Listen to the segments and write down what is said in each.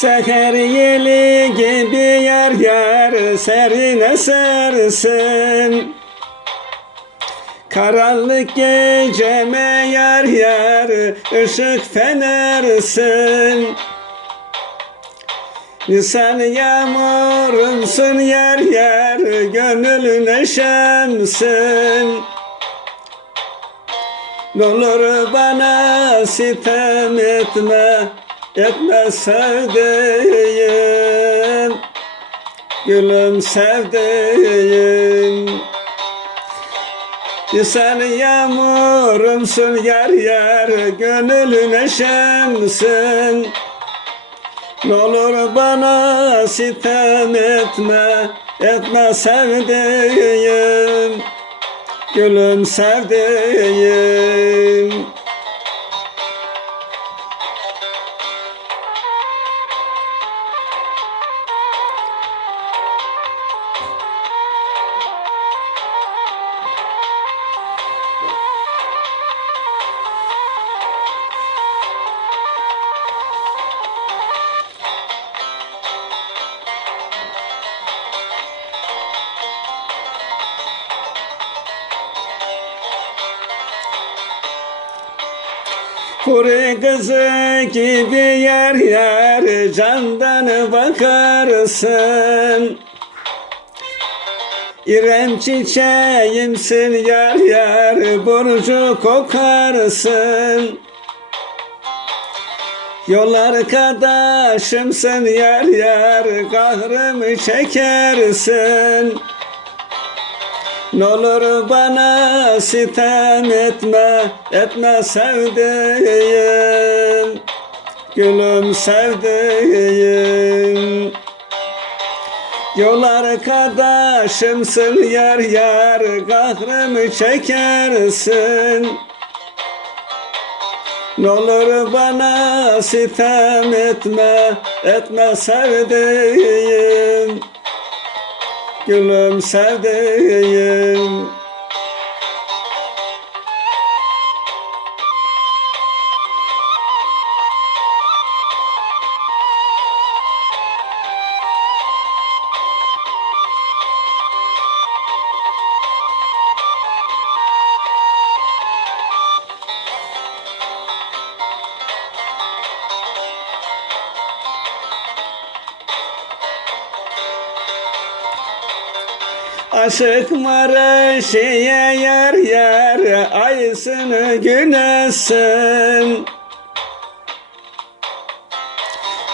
Seher yeli gibi yer yer serin esersin. Karanlık geceme yer yer ışık fenersin. Sen yağmurumsun yer yer gönül neşemsin N'olur bana sitem etme Etme sevdiğim Gülüm sevdiğim. Sen yağmurumsun yer yer Gönül neşemsin N'olur bana sitem etme Etme sevdiğim. Gülüm sevdiğim Kuru kızı gibi yer yer candan bakarsın. İrem çiçeğimsin yer yer burcu kokarsın. Yol arkadaşımsın yer yer kahrımı çekersin N'olur bana sitem etme, etme sevdiğim. Gülüm sevdiğim. Yol arkadaşımsın yar yar Kahrımı çekersin. N'olur bana sitem etme, etme sevdiğim Gülüm sevdiğim Aşık Maraşı'ya yar yar Ayısını güneşsin.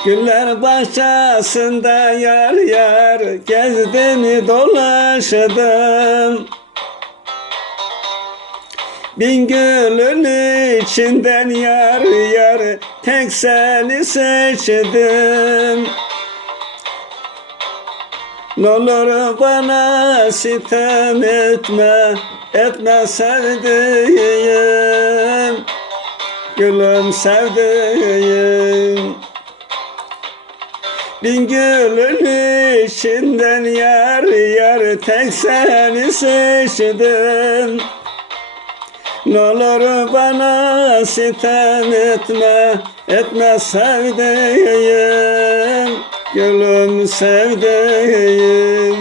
Güller bahçesinde yar yar Gezdim dolaşdım Bin gülün içinden yar yar Tek seni seçtim N'olur bana sitem etme, etme sevdiğim Gülüm sevdiğim. Bin gülün içinden yar yar tek seni seçtim. N'olur bana sitem etme, etme sevdiğim Gülüm sevdiğim